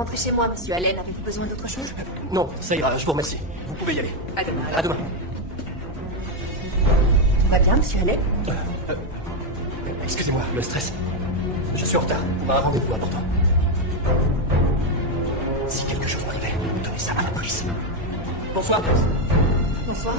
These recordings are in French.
rentrer chez moi, monsieur Allen. Avez-vous besoin d'autre chose? Non, ça ira, je vous remercie. Vous pouvez y aller. À demain. À demain. Tout va bien, monsieur Allen? Excusez-moi, le stress. Je suis en retard pour un rendez-vous important. Si quelque chose m'arrivait, donnez ça à la police. Bonsoir. Bonsoir.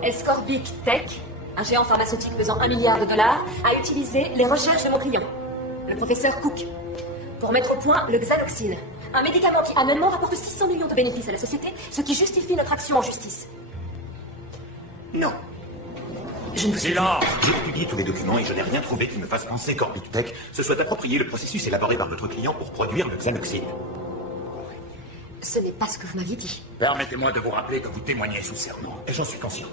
Escort Big Tech, un géant pharmaceutique pesant 1 milliard de dollars, a utilisé les recherches de mon client, le professeur Cook, pour mettre au point le Xanoxine, un médicament qui annuellement rapporte 600 millions de bénéfices à la société, ce qui justifie notre action en justice. Non. Je ne vous... Silence. J'ai étudié tous les documents et je n'ai rien trouvé qui me fasse penser qu'Orbit Tech se soit approprié le processus élaboré par votre client pour produire le Xanoxine. Ce n'est pas ce que vous m'aviez dit. Permettez-moi de vous rappeler que vous témoignez sous serment, et j'en suis conscient.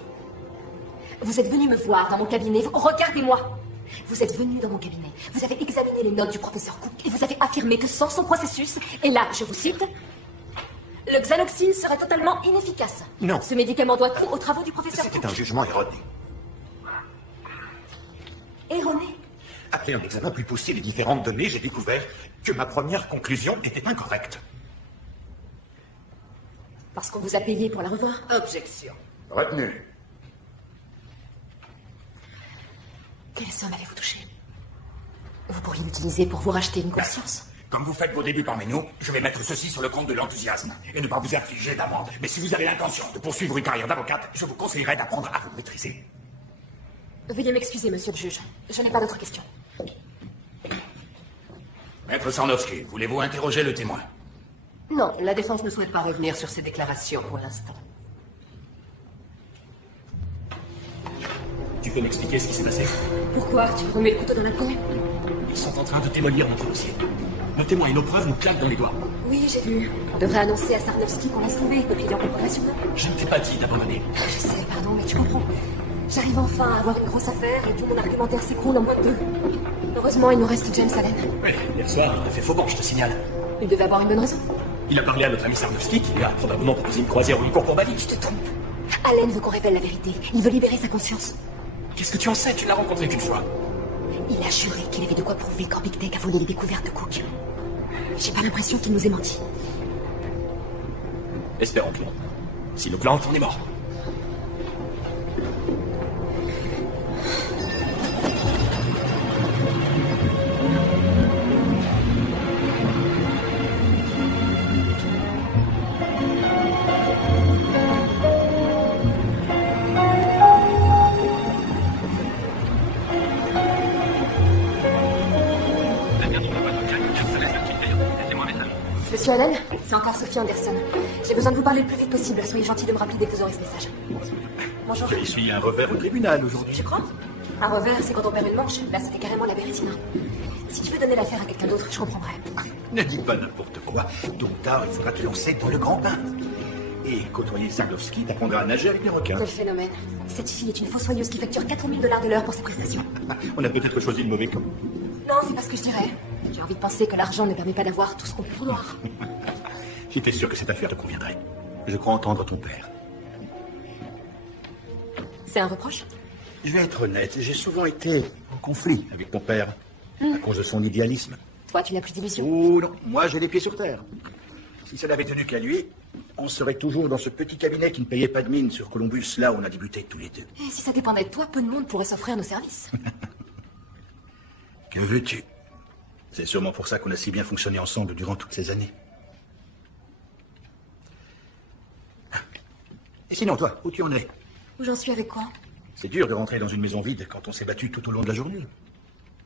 Vous êtes venu me voir dans mon cabinet. Regardez-moi. Vous êtes venu dans mon cabinet. Vous avez examiné les notes du professeur Cook et vous avez affirmé que sans son processus, et là, je vous cite, le Xanoxine serait totalement inefficace. Non. Ce médicament doit tout aux travaux du professeur Cook. C'était un jugement erroné. Erroné? Après un examen plus poussé des différentes données, j'ai découvert que ma première conclusion était incorrecte. Parce qu'on vous a payé pour la revoir? Objection. Retenu. Quelle somme avez-vous touché? Vous pourriez l'utiliser pour vous racheter une conscience. Comme vous faites vos débuts parmi nous, je vais mettre ceci sur le compte de l'enthousiasme et ne pas vous infliger d'amende. Mais si vous avez l'intention de poursuivre une carrière d'avocate, je vous conseillerais d'apprendre à vous maîtriser. Veuillez m'excuser, monsieur le juge. Je n'ai pas d'autres questions. Maître Sarnowski, voulez-vous interroger le témoin? Non, la défense ne souhaite pas revenir sur ses déclarations pour l'instant. Tu peux m'expliquer ce qui s'est passé? Pourquoi? Tu remets le couteau dans la peau? Ils sont en train de démolir notre dossier. Nos témoins et nos preuves nous claquent dans les doigts. Oui, j'ai vu. On devrait annoncer à Sarnowski qu'on laisse tomber, le client corporation. Je ne t'ai pas dit d'abandonner. Je sais, pardon, mais tu comprends. J'arrive enfin à avoir une grosse affaire et tout mon argumentaire s'écroule en moins de 2. Heureusement, il nous reste James Allen. Oui, hier soir, il a fait faux bon, je te signale. Il devait avoir une bonne raison. Il a parlé à notre ami Sarnowski qui lui a probablement proposé une croisière ou une cour pour Bali. Tu te trompes. Allen veut qu'on révèle la vérité. Il veut libérer sa conscience. Qu'est-ce que tu en sais? Tu l'as rencontré qu'une fois. Il a juré qu'il avait de quoi prouver qu'Orbit Tech a volé les découvertes de Cook. J'ai pas l'impression qu'il nous ait menti. Espérons que non. Si nous plante, on est mort. Monsieur Allen, c'est encore Sophie Anderson. J'ai besoin de vous parler le plus vite possible. Soyez gentil de me rappeler dès que vous aurez ce message. Bonjour. Je suis un revers au tribunal aujourd'hui. Tu crois? Un revers, c'est quand on perd une manche. Là, c'était carrément la Bérétina. Si tu veux donner l'affaire à quelqu'un d'autre, je comprendrai. Ne dis pas n'importe quoi. Tôt ou tard, il faudra te lancer dans le grand bain. Et côtoyer Zaglovski t'apprendra à nager avec les requins. Quel phénomène. Cette fille est une fossoyeuse qui facture 4 000 $ de l'heure pour ses prestations. On a peut-être choisi le mauvais camp. Non, c'est pas ce que je dirais. J'ai envie de penser que l'argent ne permet pas d'avoir tout ce qu'on peut vouloir. J'étais sûr que cette affaire te conviendrait. Je crois entendre ton père. C'est un reproche? Je vais être honnête, j'ai souvent été en conflit avec ton père, à cause de son idéalisme. Toi, tu n'as plus d'illusions. Oh non, moi j'ai les pieds sur terre. Si ça n'avait tenu qu'à lui, on serait toujours dans ce petit cabinet qui ne payait pas de mine sur Columbus, là où on a débuté tous les deux. Et si ça dépendait de toi, peu de monde pourrait s'offrir nos services. Que veux-tu? C'est sûrement pour ça qu'on a si bien fonctionné ensemble durant toutes ces années. Et sinon, toi, où tu en es? Où j'en suis avec quoi? C'est dur de rentrer dans une maison vide quand on s'est battu tout au long de la journée.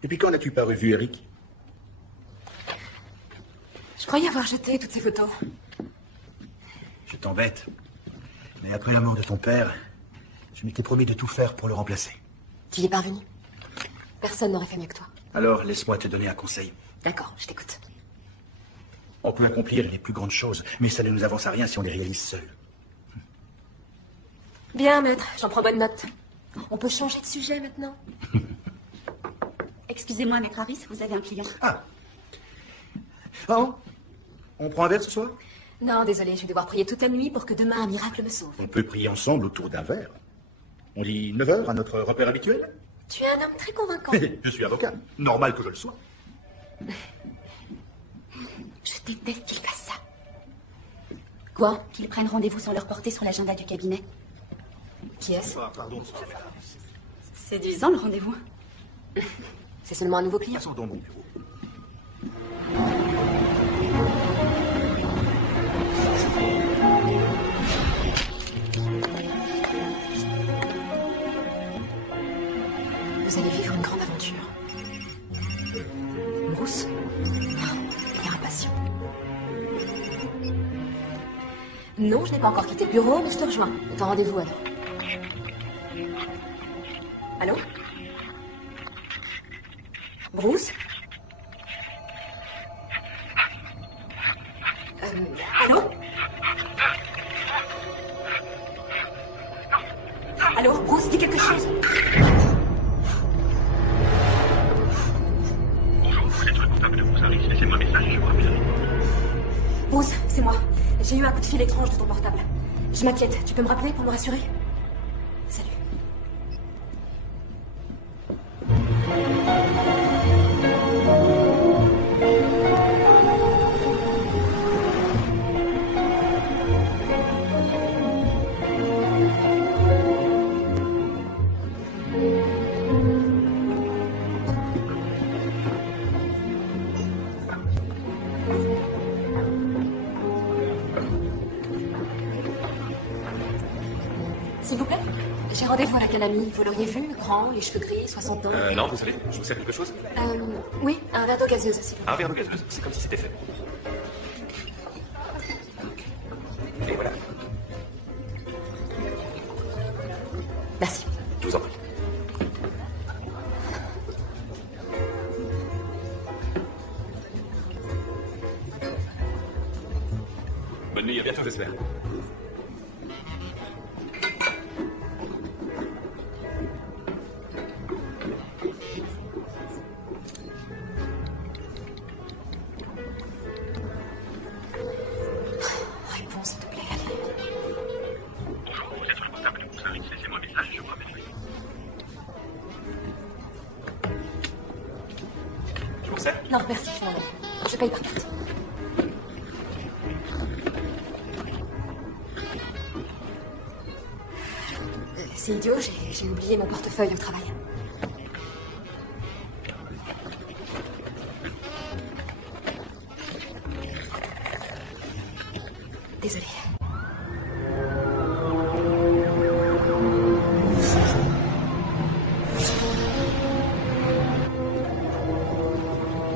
Et puis quand n'as-tu pas revu Eric? Je croyais avoir jeté toutes ces photos. Je t'embête. Mais après la mort de ton père, je m'étais promis de tout faire pour le remplacer. Tu y es parvenu? Personne n'aurait fait mieux que toi. Alors, laisse-moi te donner un conseil. D'accord, je t'écoute. On peut accomplir les plus grandes choses, mais ça ne nous avance à rien si on les réalise seuls. Bien, maître, j'en prends bonne note. On peut changer de sujet maintenant? Excusez-moi, maître Harris, vous avez un client. Ah. Oh, on prend un verre ce soir? Non, désolé, je vais devoir prier toute la nuit pour que demain un miracle me sauve. On peut prier ensemble autour d'un verre. On dit 9 heures à notre repère habituel? Tu es un homme très convaincant. Je suis avocat. Normal que je le sois. Je déteste qu'ils fassent ça. Quoi? Qu'ils prennent rendez-vous sans leur porter sur l'agenda du cabinet. Qui est-ce? Pardon. Séduisant, le rendez-vous. C'est seulement un nouveau client. Passons dans mon bureau. Vous allez vivre une grande aventure. Bruce? Il est impatient. Non, je n'ai pas encore quitté le bureau, mais je te rejoins. On rendez-vous alors. Allô? Bruce? Allô? Allô, Bruce, dis quelque chose. Bonjour, vous êtes le comptable de vos Harris. Laissez-moi un message, je vous rappelle. Bruce, c'est moi. J'ai eu un coup de fil étrange de ton portable. Je m'inquiète. Tu peux me rappeler pour me rassurer? Salut. S'il vous plaît? J'ai rendez-vous avec un ami. Vous l'auriez vu, grand, les cheveux gris, 60 ans. Non, vous savez, je vous sers quelque chose? Oui, un verre d'eau gazeuse, s'il vous plaît. Un verre de gazeuse, c'est comme si c'était fait. Et voilà, Merci. je vous en prie. Bonne nuit, à bientôt, j'espère. Réponds, s'il te plaît, allez. Bonjour, vous êtes le comptable de vos Harris. Laissez-moi un message, je vous rappelle. Je vous sers? Non, merci, je m'en vais. Je paye par carte. C'est idiot, j'ai oublié mon portefeuille au travail. Désolée.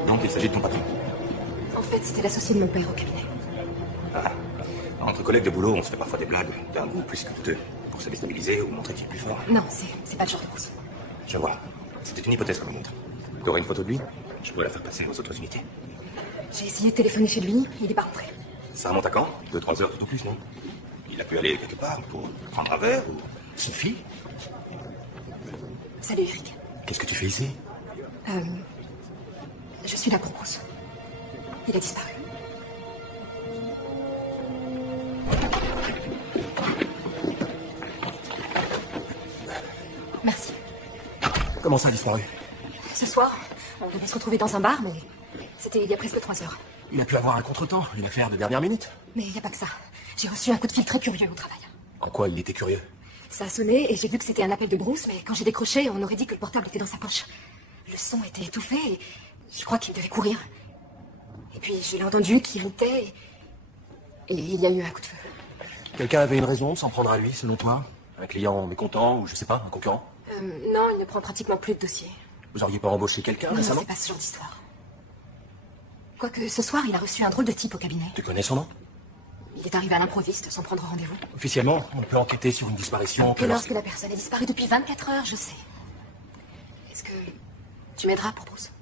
Donc il s'agit de ton patron. En fait, c'était l'associé de mon père au cabinet. Ah. Entre collègues de boulot, on se fait parfois des blagues d'un goût plus que douteux. Pour se déstabiliser ou montrer qu'il est plus fort. Non, c'est pas le genre de Bruce. Je vois. C'était une hypothèse comme une autre. T'aurais une photo de lui? Je pourrais la faire passer aux autres unités. J'ai essayé de téléphoner chez lui, il est pas rentré. Ça remonte à quand? 2-3 heures tout au plus, non? Il a pu aller quelque part pour prendre un verre ou... Sophie? Salut, Eric. Qu'est-ce que tu fais ici? Je suis là pour Bruce. Il a disparu. Merci. Comment ça a disparu? Ce soir, on devait se retrouver dans un bar, mais c'était il y a presque 3 heures. Il a pu avoir un contretemps, une affaire de dernière minute. Mais il n'y a pas que ça. J'ai reçu un coup de fil très curieux au travail. En quoi il était curieux? Ça a sonné et j'ai vu que c'était un appel de Bruce, mais quand j'ai décroché, on aurait dit que le portable était dans sa poche. Le son était étouffé et je crois qu'il devait courir. Et puis je l'ai entendu qui héritait et il y a eu un coup de feu. Quelqu'un avait une raison de s'en prendre à lui, selon toi? Un client mécontent ou je sais pas, un concurrent? Non, il ne prend pratiquement plus de dossiers. Vous auriez pas embauché quelqu'un Non, récemment? c'est pas ce genre d'histoire. Quoique ce soir, il a reçu un drôle de type au cabinet. Tu connais son nom? Il est arrivé à l'improviste sans prendre rendez-vous. Officiellement, on peut enquêter sur une disparition Que lorsque la personne est disparue depuis 24 heures, je sais. Est-ce que tu m'aideras pour Bruce?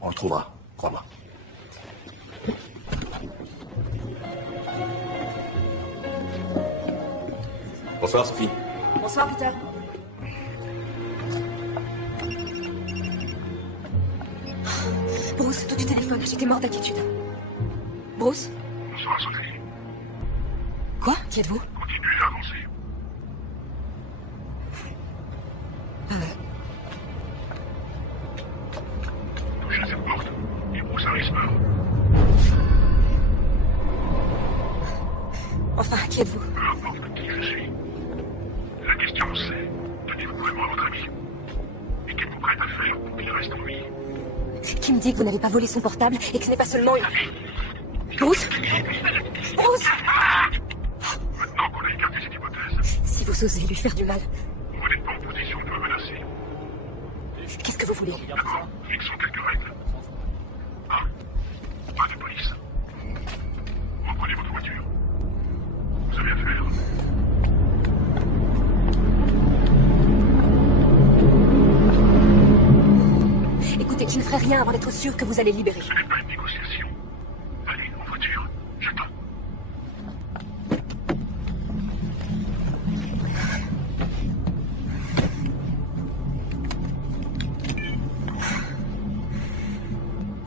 On le trouvera, crois-moi. Bonsoir, Sophie. Bonsoir, Peter. Bruce, d'où tu téléphones? J'étais morte d'inquiétude. Bruce? Bonsoir, Sophie. Quoi? Qui êtes-vous? Continuez à avancer. Touchez à cette porte et Bruce Harris meurt. Enfin, qui êtes-vous? Peu importe qui je suis. La question c'est, tenez-vous vraiment à votre ami? Et qu'êtes-vous prête à faire pour qu'il reste en vie? Qui me dit que vous n'avez pas volé son portable et que ce n'est pas seulement une... Bruce? Bruce? Maintenant qu'on a écarté cette hypothèse, Si vous osez lui faire du mal, vous n'êtes pas en position de me menacer. qu'est-ce que vous voulez? D'accord, fixons quelques règles. 1. Pas de police. Reprenez votre voiture. Vous avez affaire. Écoutez, je ne ferai rien avant d'être sûr que vous allez libérer. Ce n'est pas une négociation. Allez, en voiture. J'attends.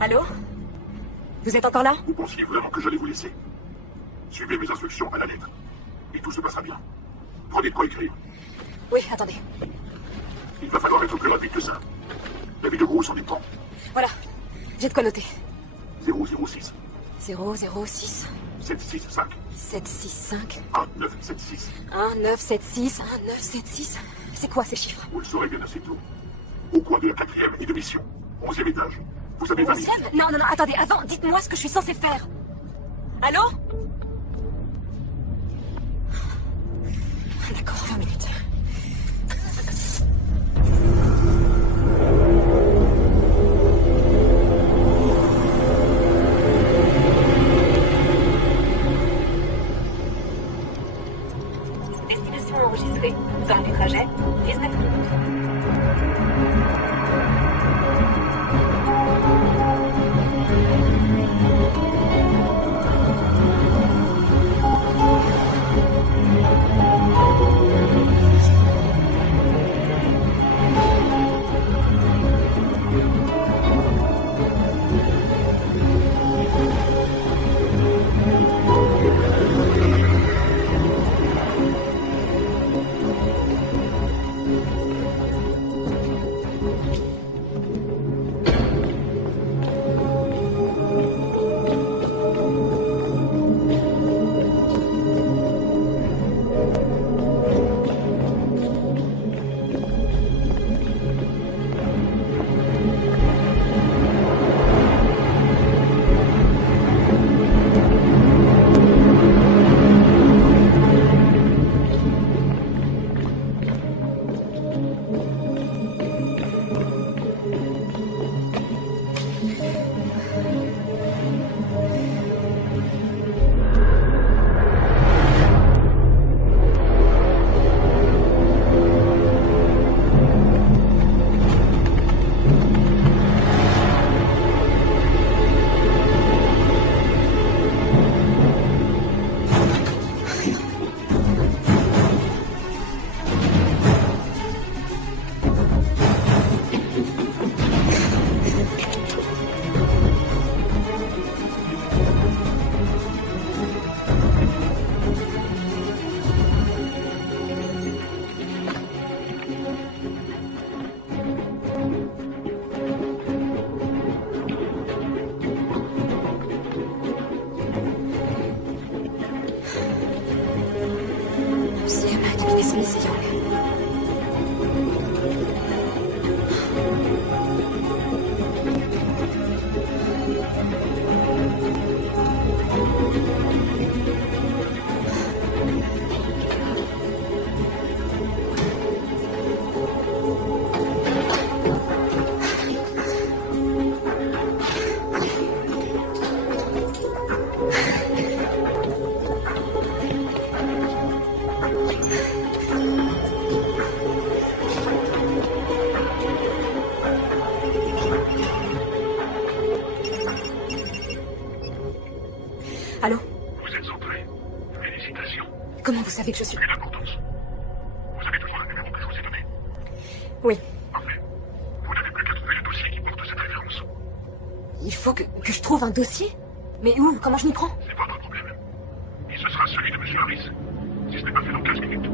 Allô? Vous êtes encore là? Vous pensiez vraiment que j'allais vous laisser? Suivez mes instructions à la lettre. Et tout se passera bien. Prenez de quoi écrire. Oui, attendez. Il va falloir être plus rapide que ça. La vie de Bruce en dépend. Voilà, j'ai de quoi noter. 006 006 765 765 1976. 1976 1976. C'est quoi ces chiffres? Vous le saurez bien assez tôt. Au coin de la 4e et de mission. 11e étage. Vous avez 20 minutes. 11e? Non, non, non, attendez, avant, dites-moi ce que je suis censée faire. Allô? D'accord, 20 minutes. Destination enregistrée. Temps du trajet, 19 minutes. Miss Young. Allô? Vous êtes entré. Félicitations. Comment vous savez que je suis... Quelle d'importance. Vous avez toujours le numéro que je vous ai donné. Oui. Parfait. Vous n'avez plus qu'à trouver le dossier qui porte cette référence. Il faut que je trouve un dossier? Mais où? Comment je m'y prends? C'est votre problème. Et ce sera celui de M. Harris. Si ce n'est pas fait dans 15 minutes.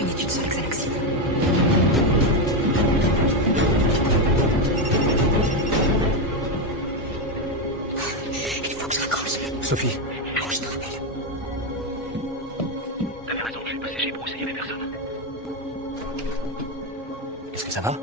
Une étude sur l'hexaloxine. Il faut que je raccroche. Sophie. Oh, je te rappelle. T'avais raison, je suis passé chez Bruce et il n'y avait personne. Est-ce que ça va?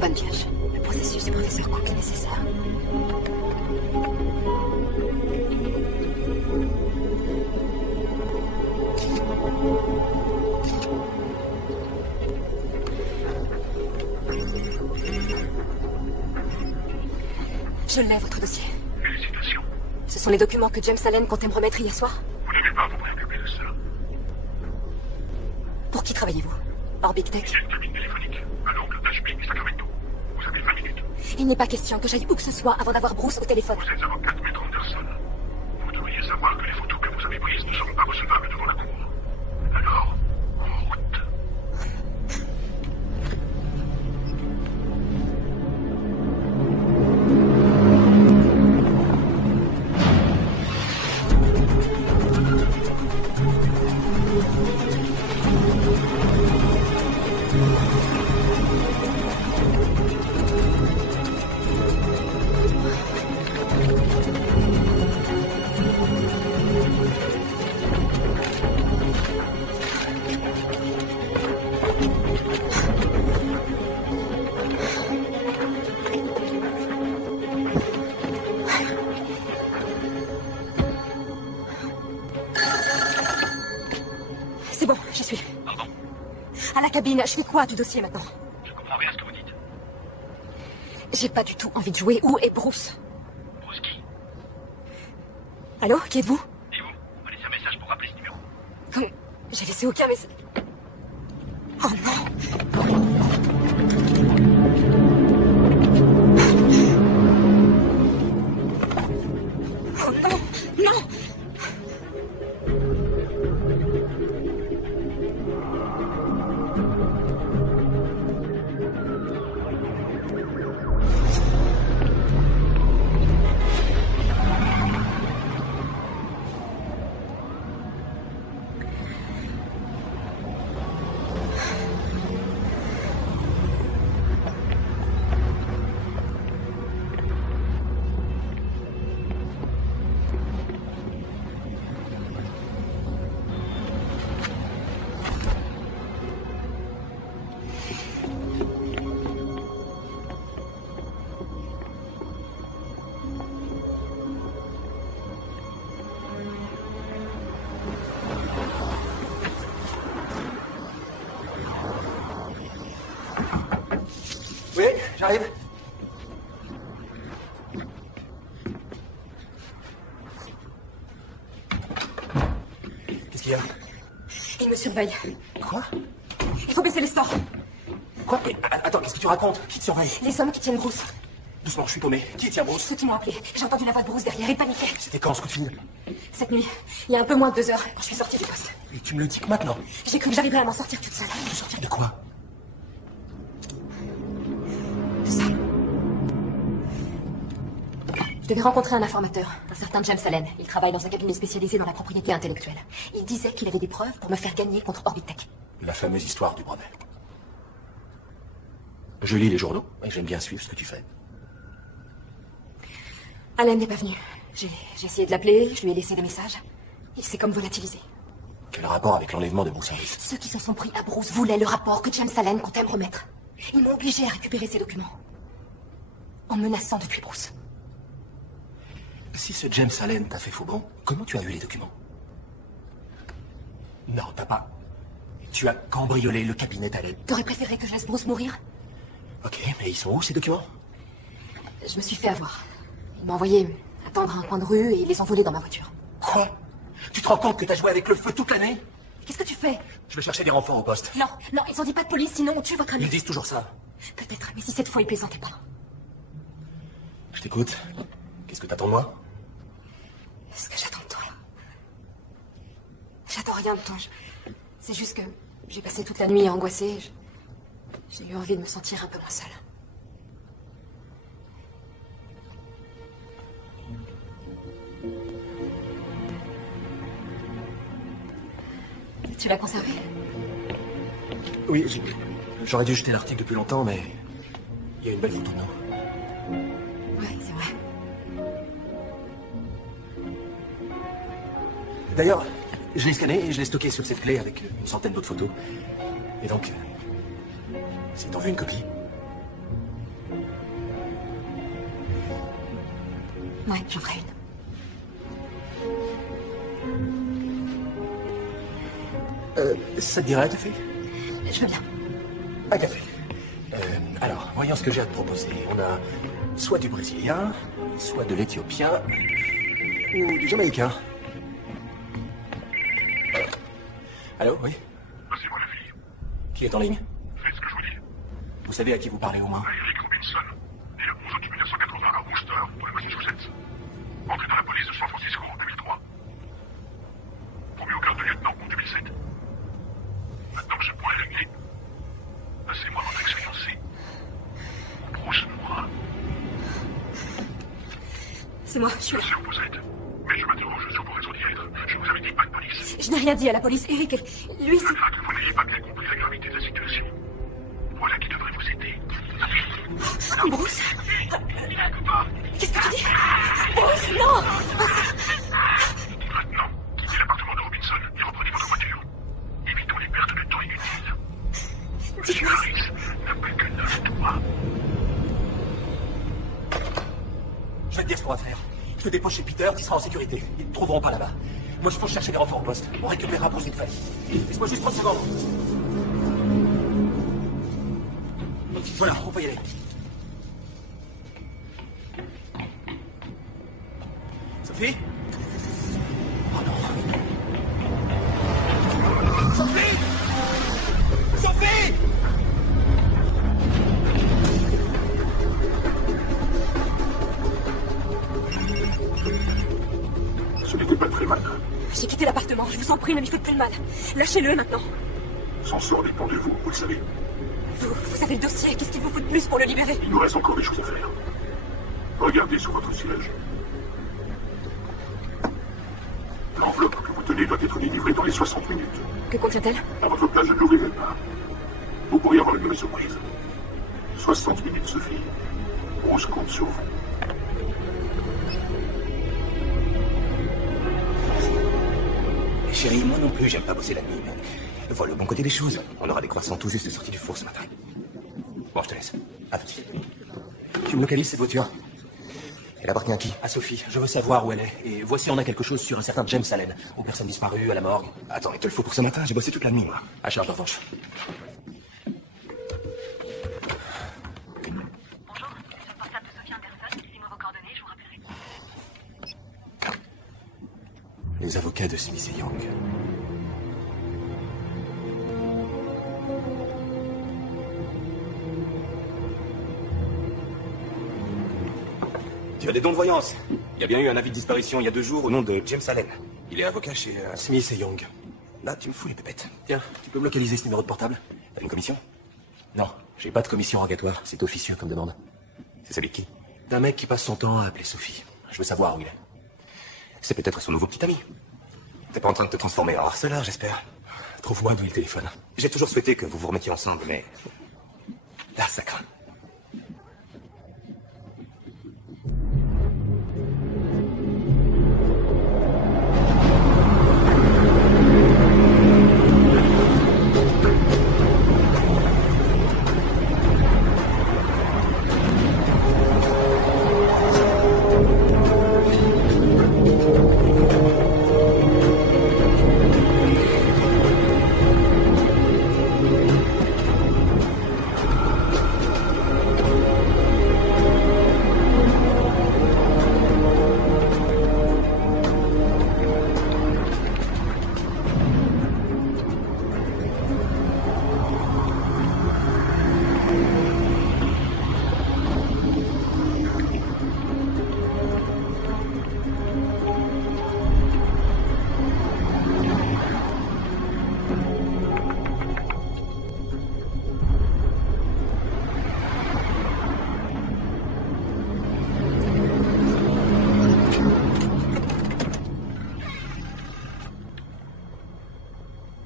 Bonne pioche. Le processus du professeur Cook est nécessaire. Je l'ai, votre dossier. Félicitations. Ce sont les documents que James Allen comptait me remettre hier soir. Vous n'avez pas à vous préoccuper de ça. Pour qui travaillez-vous? Orbit Tech? Il y a une cabine téléphonique. À l'angle d'HB et Sacramento. Vous avez 20 minutes. Il n'est pas question que j'aille où que ce soit avant d'avoir Bruce au téléphone. Vous êtes avocate, maître Anderson. Vous devriez savoir que les photos que vous avez prises ne seront pas recevables devant la cour. Alors, en route. C'est bon, j'y suis. Pardon? À la cabine, je fais quoi du dossier maintenant? Je comprends rien à ce que vous dites. J'ai pas du tout envie de jouer. Où est Bruce? Bruce qui? Allô, qui êtes-vous? Et vous? On m'a laissé un message pour rappeler ce numéro. Comme... J'ai laissé aucun message. Oh non! Oh non! Non! J'arrive. Qu'est-ce qu'il y a? Il me surveille. Quoi? Il faut baisser les stores. Quoi? Mais, attends, qu'est-ce que tu racontes? Qui te surveille? Les hommes qui tiennent Bruce. Doucement, je suis paumé. Qui tient Bruce? Ceux qui m'ont appelé. J'ai entendu la voix de Bruce derrière. Il paniquait. C'était quand ce coup de fil? Cette nuit, il y a un peu moins de 2 heures, quand je suis sortie du poste. Et tu me le dis que maintenant? J'ai cru que j'arriverais à m'en sortir toute seule. De sortir de quoi? De ça. Je devais rencontrer un informateur, un certain James Allen. Il travaille dans un cabinet spécialisé dans la propriété intellectuelle. Il disait qu'il avait des preuves pour me faire gagner contre Orbitech. La fameuse histoire du brevet. Je lis les journaux et j'aime bien suivre ce que tu fais. Allen n'est pas venu. J'ai essayé de l'appeler, je lui ai laissé des messages. Il s'est comme volatilisé. Quel rapport avec l'enlèvement de Bruce Harris? Ceux qui s'en sont pris à Bruce voulaient le rapport que James Allen comptait me remettre. Ils m'ont obligé à récupérer ces documents. En menaçant de tuer Bruce. Si ce James Allen t'a fait faux bon, comment tu as eu les documents? Non, t'as pas. Tu as cambriolé le cabinet d'Allen. T'aurais préféré que je laisse Bruce mourir? Ok, mais ils sont où ces documents? Je me suis fait avoir. Il m'a envoyé attendre à un coin de rue et il les a volés dans ma voiture. Quoi? Tu te rends compte que t'as joué avec le feu toute l'année? Qu'est-ce que tu fais? Je vais chercher des renforts au poste. Non, non, ils ont dit pas de police, sinon on tue votre ami. Ils disent toujours ça. Peut-être, mais si cette fois ils plaisantaient pas. Je t'écoute. Qu'est-ce que t'attends de moi? Ce que j'attends de toi. J'attends rien de toi. C'est juste que j'ai passé toute la nuit angoissée. J'ai eu envie de me sentir un peu moins seule. Tu l'as conservé? Oui, j'aurais dû jeter l'article depuis longtemps, mais il y a une belle photo de nous. Ouais, c'est vrai. D'ailleurs, je l'ai scanné et je l'ai stocké sur cette clé avec une centaine d'autres photos. Et donc, si t'en veux une copie. Ouais, j'en ferai une. Ça te dirait un café? Je veux bien. Un café. Alors, voyons ce que j'ai à te proposer. On a soit du brésilien, soit de l'éthiopien, ou du jamaïcain. Allô, oui? C'est moi la fille. Qui est en ligne? Faites ce que je vous dis. Vous savez à qui vous parlez au moins? Eric Robinson, né le 11 août 1980 à Worcester, dans le Massachusetts. Entré dans la police de San Francisco en 2003. Promu au grade de lieutenant en 2007. Maintenant que ce point est réglé, passez-moi votre ex-fiancé. Bruce mourra. C'est moi, je suis là. Je sais où vous êtes, mais je m'interroge sur vos raisons d'y être. Je vous avais dit pas de police. Je n'ai rien dit à la police. Eric, lui, Je crains que vous n'ayez pas bien compris la gravité de la situation. Voilà qui devrait vous aider. Bruce? Qu'est-ce que tu dis? Bruce, non! Maintenant, quittez l'appartement de Robinson et reprenez votre voiture. Évitons les pertes de temps inutiles. Monsieur Harris n'a plus que 9 doigts. Je vais te dire ce qu'on va faire. Je te dépose chez Peter, tu seras en sécurité. Ils ne te trouveront pas là-bas. Moi, je faut chercher des renforts au poste. On récupérera Bruce vite fait. Laisse-moi juste 30 secondes. Voilà, on peut y aller. Sophie? Oh non. Sophie! Sophie! Ce n'était pas très mal. J'ai quitté l'appartement. Je vous en prie, ne lui faites plus de mal. Lâchez-le maintenant. Son sort dépend de vous, vous le savez. Vous avez le dossier. Qu'est-ce qu'il vous faut de plus pour le libérer? Il nous reste encore des choses à faire. Regardez sur votre siège. L'enveloppe que vous tenez doit être délivrée dans les 60 minutes. Que contient-elle? À votre place, je ne l'ouvrirai pas. Vous pourriez avoir une mauvaise surprise. 60 minutes, Sophie. On se compte sur vous. Chérie, moi non plus, j'aime pas bosser la nuit, mais vois le bon côté des choses. On aura des croissants tout juste sortis du four ce matin. Bon, je te laisse. À tout de suite. Tu me localises cette voiture? Elle appartient à qui? À Sophie. Je veux savoir où elle est. Et voici, on a quelque chose sur un certain James Allen. Aux personnes disparues, à la morgue. Attends, il te le faut pour ce matin, j'ai bossé toute la nuit, moi. À charge de revanche. Les avocats de Smith et Young. Tu as des dons de voyance? Il y a bien eu un avis de disparition il y a 2 jours au nom de James Allen. Il est avocat chez... Smith et Young. Là, tu me fous les pépettes. Tiens, tu peux me localiser ce numéro de portable? T'as une commission? Non, j'ai pas de commission rogatoire. C'est officieux comme demande. C'est celui de qui? D'un mec qui passe son temps à appeler Sophie. Je veux savoir où il est. C'est peut-être son nouveau petit ami. T'es pas en train de te transformer en harceleur, j'espère. Trouve-moi d'où il téléphone. J'ai toujours souhaité que vous vous remettiez ensemble, mais... là, ça craint.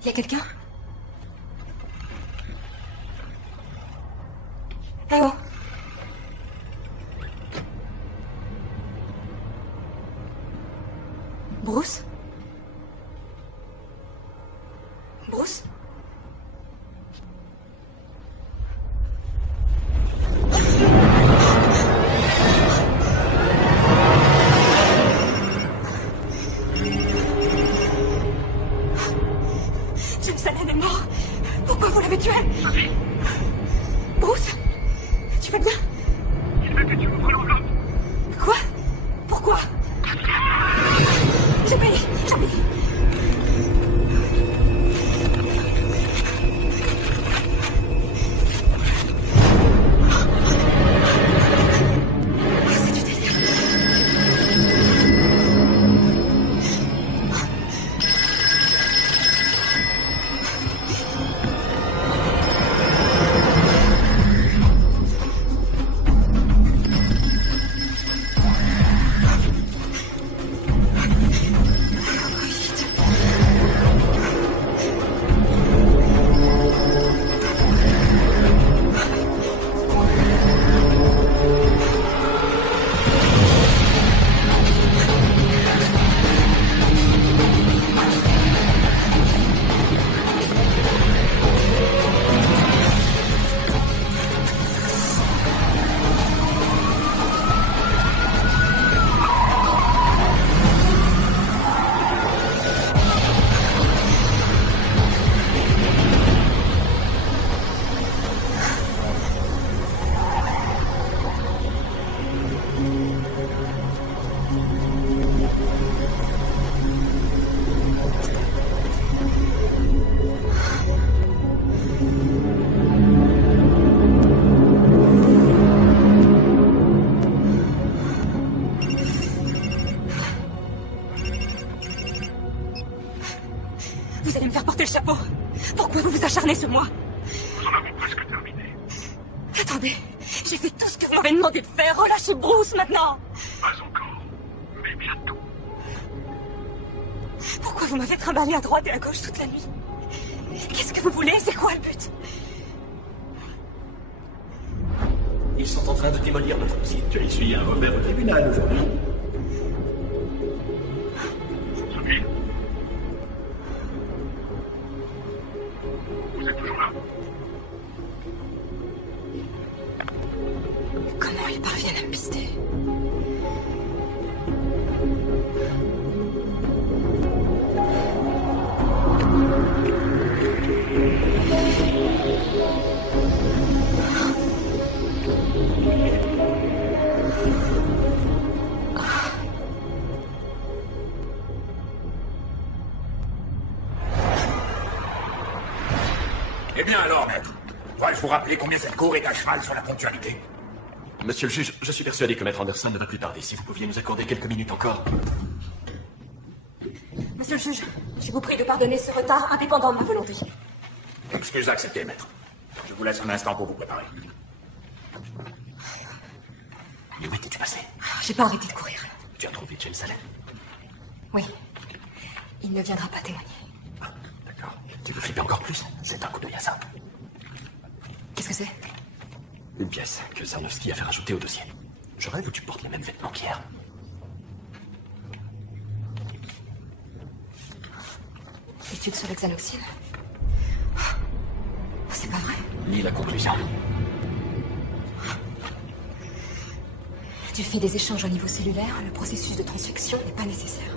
Y a quelqu'un? Eh oh! Bruce? Bruce? James Allen est mort. Pourquoi vous l'avez tué? Bruce? Tu vas bien? Il m'a fait tuer votre l'enveloppe. Quoi? Pourquoi? J'ai payé. C'est du délire. Vous allez me faire porter le chapeau. Pourquoi vous vous acharnez sur moi? Nous en avons presque terminé. Attendez, j'ai fait tout ce que vous m'avez demandé de faire. Relâchez Bruce maintenant. Pas encore, mais bientôt. Pourquoi vous m'avez trimballé à droite et à gauche toute la nuit? Qu'est-ce que vous voulez? C'est quoi le but? Ils sont en train de démolir notre usine. Tu as essuyé un revers au tribunal aujourd'hui. Sophie? Vous êtes toujours là? Comment ils parviennent à me pister? Eh bien alors, maître, dois-je vous rappeler combien cette cour est à cheval sur la ponctualité? Monsieur le juge, je suis persuadé que Maître Anderson ne va plus tarder. Si vous pouviez nous accorder quelques minutes encore. Monsieur le juge, je vous prie de pardonner ce retard indépendant de ma volonté. Excuse acceptée, maître. Je vous laisse un instant pour vous préparer. Mais où étais-tu passé? J'ai pas arrêté de courir. Tu as trouvé James Allen? Oui. Il ne viendra pas témoigner. Ah, d'accord. Tu veux flipper encore plus? C'est un coup d'œil à ça. Qu'est-ce que c'est? Une pièce que Zarnowski a fait rajouter au dossier. Je rêve où tu portes les mêmes vêtements qu'hier. L'étude sur le xanoxine? C'est pas vrai. Lis la conclusion. Du fait des échanges au niveau cellulaire, le processus de transfection n'est pas nécessaire.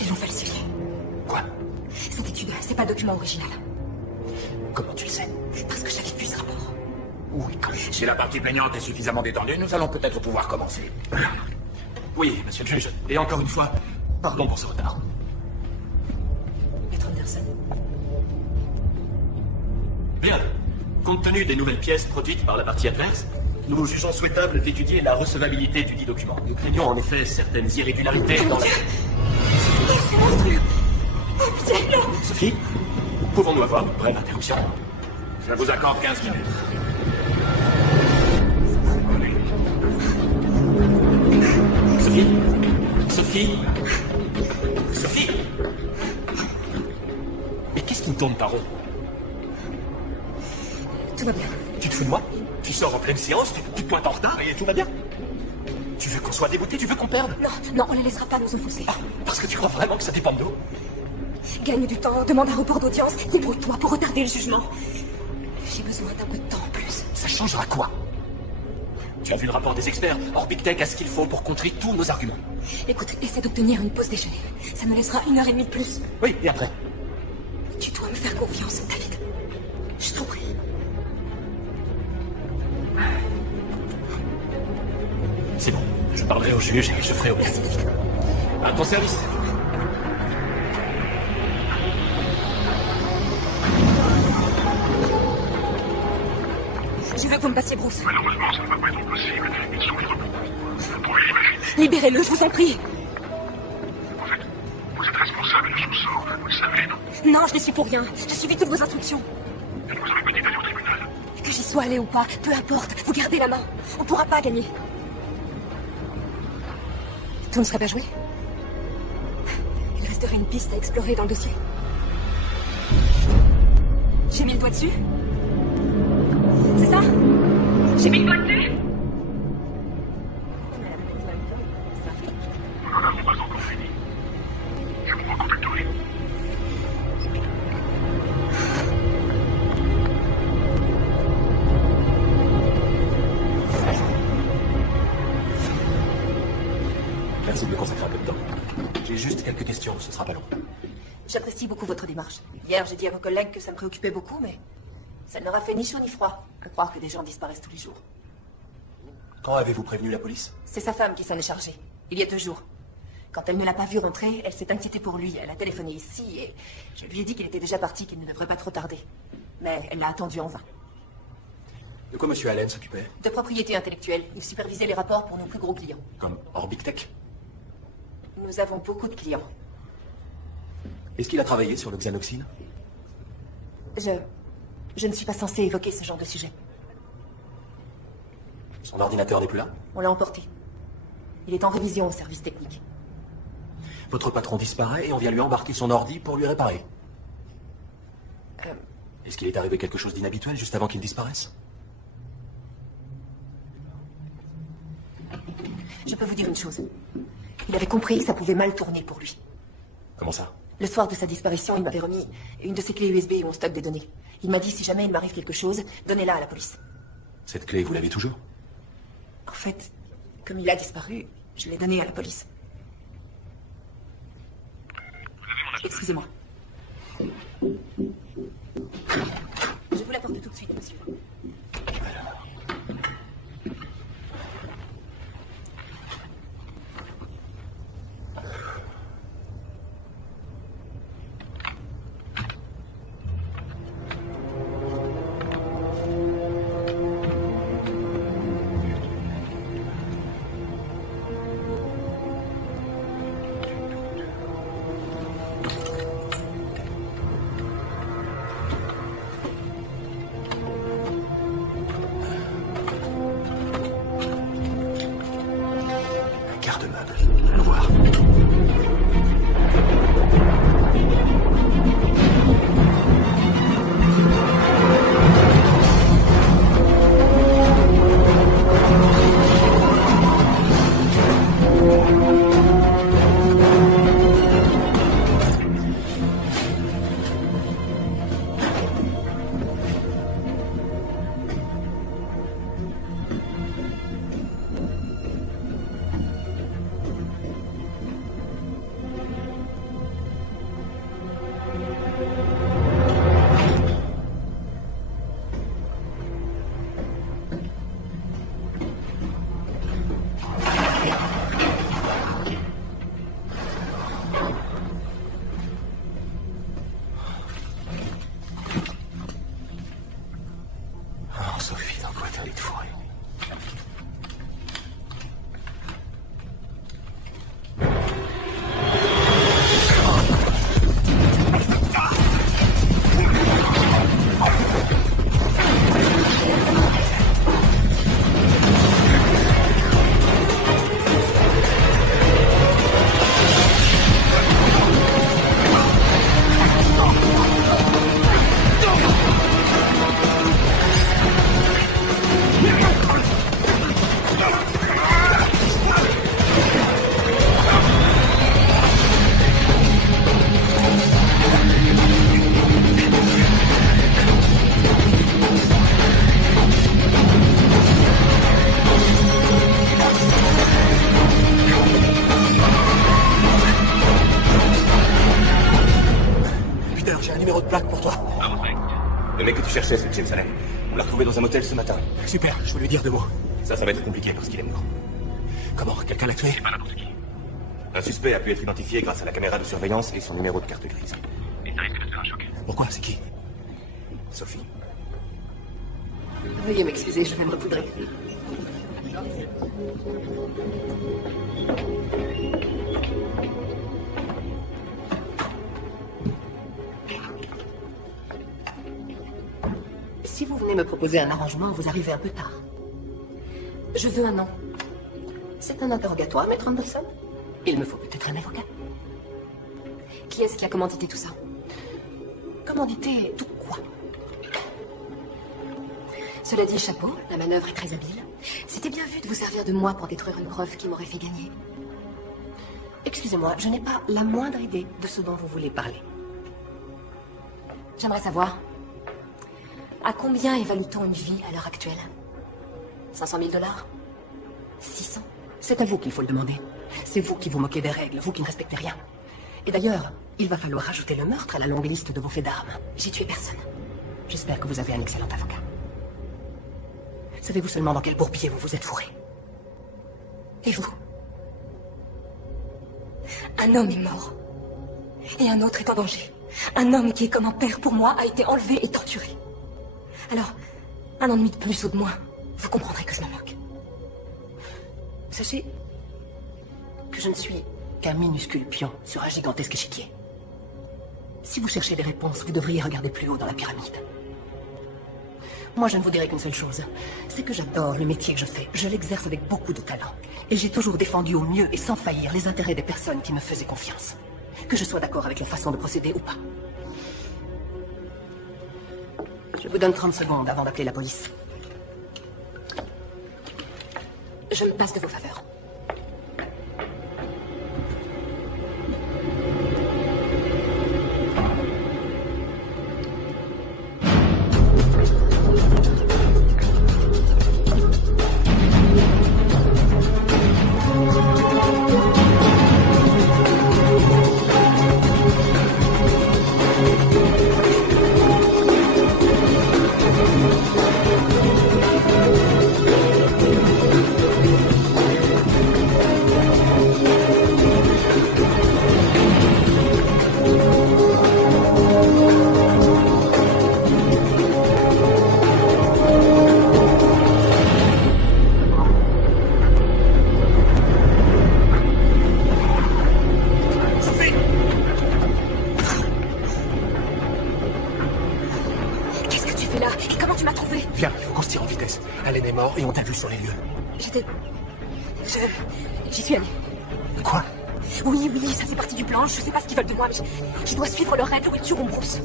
Ils l'ont falsifié. Quoi? Cette étude, c'est pas le document original. Comment tu le sais? Parce que j'avais vu ce rapport. Oui, quand... Si la partie plaignante est suffisamment détendue, nous allons peut-être pouvoir commencer. Oui, monsieur le juge. Et encore une fois, pardon pour ce retard. Maître Anderson. Bien. Compte tenu des nouvelles pièces produites par la partie adverse, nous jugeons souhaitable d'étudier la recevabilité du dit document. Nous craignons en effet certaines irrégularités dans la... C'est monstrueux. Oh, pitié, non. Sophie, pouvons-nous avoir une brève interruption? Je vous accorde 15 minutes. Sophie? Sophie? Sophie? Mais qu'est-ce qui me tourne par rond? Tout va bien. Tu te fous de moi? Tu sors en pleine séance, tu te pointes en retard et tout va bien? Tu veux qu'on soit dégoûté? Tu veux qu'on perde? Non, non, on les laissera pas nous enfoncer. Ah, parce que tu crois vraiment que ça dépend de nous? Gagne du temps, demande un report d'audience, débrouille-toi pour retarder le jugement. J'ai besoin d'un peu de temps en plus. Ça changera quoi? Tu as vu le rapport des experts. Orbitech a ce qu'il faut pour contrer tous nos arguments. Écoute, essaie d'obtenir une pause déjeuner. Ça nous laissera 1h30 de plus. Oui, et après? Tu dois me faire confiance, David. Je t'en prie. C'est bon. Je parlerai au juge et je ferai au mieux. Merci, David. À ton service. Je veux que vous me passiez Bruce. Malheureusement, ça ne va pas être possible. Il souffre beaucoup. Vous pouvez l'imaginer. Libérez-le, je vous en prie. Vous êtes responsable de son sort, vous le savez, non? Non, je n'y suis pour rien. J'ai suivi toutes vos instructions. Elle vous aurait pas dit d'aller au tribunal. Que j'y sois allé ou pas, peu importe. Vous gardez la main. On pourra pas gagner. Tout ne serait pas joué. Il resterait une piste à explorer dans le dossier. J'ai mis le doigt dessus. C'est ça? J'ai mis le doigt dessus. Nous n'en avons pas encore fini. Je vous recontacterai. Merci de me consacrer un peu de temps. J'ai juste quelques questions, ce sera pas long. J'apprécie beaucoup votre démarche. Hier, j'ai dit à vos collègues que ça me préoccupait beaucoup, mais ça ne leur a fait ni chaud ni froid à croire que des gens disparaissent tous les jours. Quand avez-vous prévenu la police? C'est sa femme qui s'en est chargée, il y a 2 jours. Quand elle ne l'a pas vu rentrer, elle s'est inquiétée pour lui. Elle a téléphoné ici et je lui ai dit qu'il était déjà parti, qu'il ne devrait pas trop tarder. Mais elle l'a attendu en vain. De quoi M. Allen s'occupait? De propriété intellectuelle, il supervisait les rapports pour nos plus gros clients. Comme Orbitech? Nous avons beaucoup de clients. Est-ce qu'il a travaillé sur le xanoxine? Je ne suis pas censée évoquer ce genre de sujet. Son ordinateur n'est plus là? On l'a emporté. Il est en révision au service technique. Votre patron disparaît et on vient lui embarquer son ordi pour lui réparer. Est-ce qu'il est arrivé quelque chose d'inhabituel juste avant qu'il disparaisse? Je peux vous dire une chose. Il avait compris que ça pouvait mal tourner pour lui. Comment ça? Le soir de sa disparition, il m'avait remis une de ses clés USB où on stocke des données. Il m'a dit, si jamais il m'arrive quelque chose, donnez-la à la police. Cette clé, vous l'avez toujours? En fait, comme il a disparu, je l'ai donnée à la police. Excusez-moi. Je vous l'apporte tout de suite, monsieur. Allons voir. Sophie, dans quoi t'as allé te fourrer? J'ai un numéro de plaque pour toi. À votre écoute. Le mec que tu cherchais, c'est James Allen. On l'a retrouvé dans un motel ce matin. Super, je veux lui dire 2 mots. Ça va être compliqué parce qu'il est mort. Comment? Quelqu'un l'a tué? C'est pas n'importe qui. Un suspect a pu être identifié grâce à la caméra de surveillance et son numéro de carte grise. Et ça risque de faire un choc. Pourquoi? C'est qui? Sophie. Veuillez m'excuser, je vais me repoudrer. Si vous venez me proposer un arrangement, vous arrivez un peu tard. Je veux un nom. C'est un interrogatoire, maître Anderson? Il me faut peut-être un avocat. Qui est-ce qui a commandité tout ça? Commandité tout quoi? Cela dit, chapeau, la manœuvre est très habile. C'était bien vu de vous servir de moi pour détruire une preuve qui m'aurait fait gagner. Excusez-moi, je n'ai pas la moindre idée de ce dont vous voulez parler. J'aimerais savoir, à combien évalue-t-on une vie à l'heure actuelle? 500 000 $? 600? C'est à vous qu'il faut le demander. C'est vous qui vous moquez des règles, vous qui ne respectez rien. Et d'ailleurs, il va falloir ajouter le meurtre à la longue liste de vos faits d'armes. J'ai tué personne. J'espère que vous avez un excellent avocat. Savez-vous seulement dans quel bourbier vous vous êtes fourré? Et vous? Un homme est mort. Et un autre est en danger. Un homme qui est comme un père pour moi a été enlevé et torturé. Alors, un ennui de plus ou de moins, vous comprendrez que je me moque. Sachez que je ne suis qu'un minuscule pion sur un gigantesque échiquier. Si vous cherchez des réponses, vous devriez regarder plus haut dans la pyramide. Moi, je ne vous dirai qu'une seule chose. C'est que j'adore le métier que je fais. Je l'exerce avec beaucoup de talent. Et j'ai toujours défendu au mieux et sans faillir les intérêts des personnes qui me faisaient confiance. Que je sois d'accord avec leur façon de procéder ou pas. Je vous donne 30 secondes avant d'appeler la police. Je me passe de vos faveurs. Allen est mort et on t'a vu sur les lieux. J'y suis allé. Quoi? Oui, oui, ça fait partie du plan. Je sais pas ce qu'ils veulent de moi, mais je dois suivre leurs règles ou ils tueront Bruce.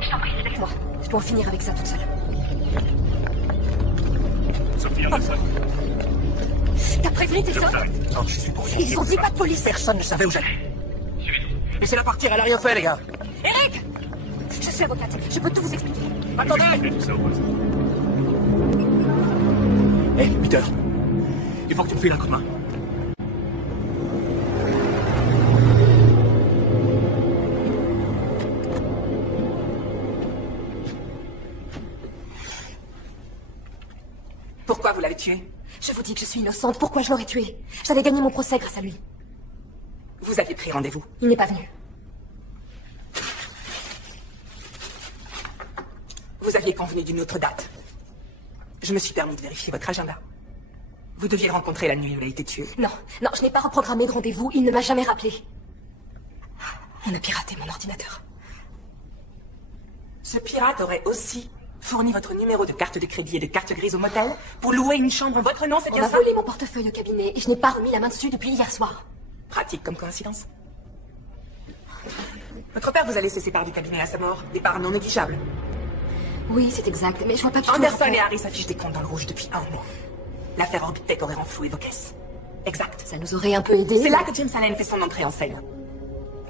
Je t'en prie, laisse-moi. Je dois en finir avec ça toute seule. Sophie Anderson. T'as prévenu tes sœurs? Non, je suis pour rien. Ils ont dit pas de police. Personne ne savait où j'allais. Laissez-la partir, elle a rien fait, les gars. Eric! Je suis avocate. Je peux tout vous expliquer. Attendez! Tout ça au poste. Hé, Peter. Il faut que tu me files un coup de main. Pourquoi vous l'avez tué? Je vous dis que je suis innocente. Pourquoi je l'aurais tué? J'avais gagné mon procès grâce à lui. Vous aviez pris rendez-vous. Il n'est pas venu. Vous aviez convenu d'une autre date. Je me suis permis de vérifier votre agenda. Vous deviez le rencontrer la nuit où il a été tué. Non, non, je n'ai pas reprogrammé de rendez-vous. Il ne m'a jamais rappelé. On a piraté mon ordinateur. Ce pirate aurait aussi fourni votre numéro de carte de crédit et de carte grise au motel pour louer une chambre en votre nom, c'est On bien a ça? volé mon portefeuille au cabinet et je n'ai pas remis la main dessus depuis hier soir. Pratique comme coïncidence. Votre père vous a laissé ses parts du cabinet à sa mort, des parts non négligeables. Oui, c'est exact, mais je vois pas du tout... Anderson le et rapport. Harris affichent des comptes dans le rouge depuis 1 mois. L'affaire Orbitech aurait renfloué vos caisses. Exact. Ça nous aurait un peu aidé. C'est là que James Allen fait son entrée en scène.